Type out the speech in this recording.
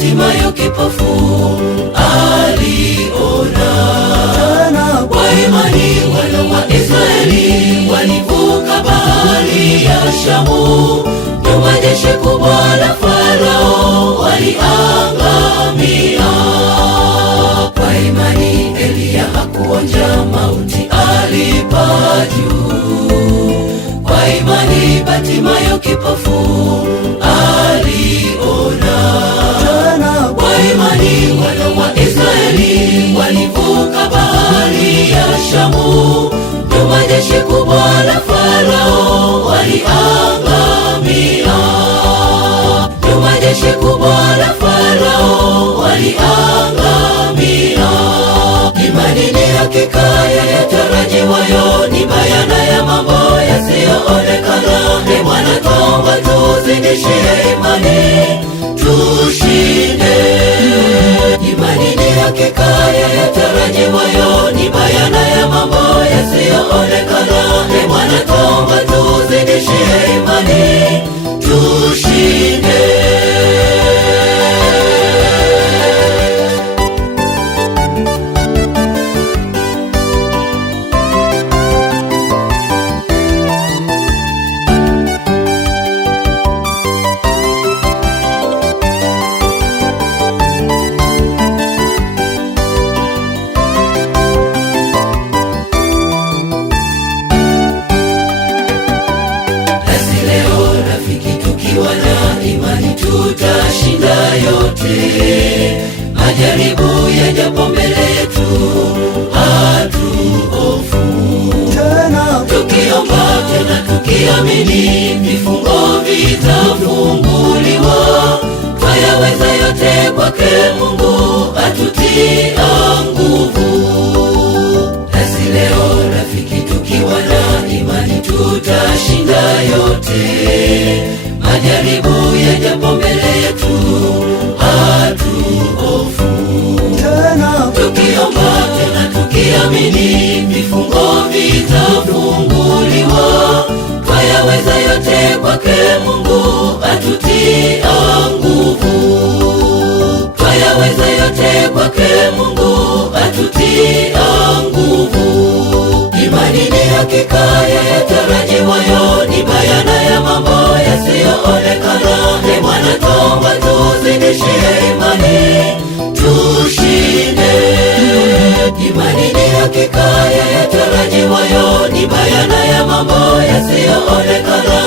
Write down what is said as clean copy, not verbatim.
Hatimaye kipofu aliona. Kwa imani wana wa Israeli walivuka bahari ya Shamu, nyuma jeshi kubwa la Farao waliangamia. Kwa imani Eliya hakuonja mauti, alipaa juu. Kwa imani Hatimaye kipofu aliona. Kwa imani wana wa Israeli walivuka bahari ya Shamu, nyuma jeshi kubwa la Farao waliangamia. Nyuma jeshi kubwa la Farao waliangamia. Imani ni hakika ya yatarajiwayo, ni bayana ya mambo yasiyoonekana. Ee Bwana, tuomba tuzidishie imani tushinde. Imani ni hakika ya yatarajiwayo, ni bayana ya mambo yasiyoonekana. Ee Bwana, tuomba tuzidishie imani tushinde. Tutashinda yote, majaribu yajapo mbele yetu hatuhofu. Tukiomba tena tukiamini, vifungo vitafunguliwa. Twayaweza yote kwake Mungu atutia nguvu. Nasi leo rafiki, tukiwa na imani tutashinda yote, majaribu yajapo mbele yetu hatuhofu. Tukiomba tena tukiamini, vifungo vitafunguliwa. Twayaweza yote kwake Mungu atutia nguvu. Twayaweza yote kwake Mungu atutia nguvu. Imani ni hakika ya yatarajiwayo, ni bayana ya mambo yasiyoonekana. Ee Bwana, tuomba tuzidishie imani tushinde. Imani ni hakika ya yatarajiwayo, ni bayana ya mambo yasiyoonekana.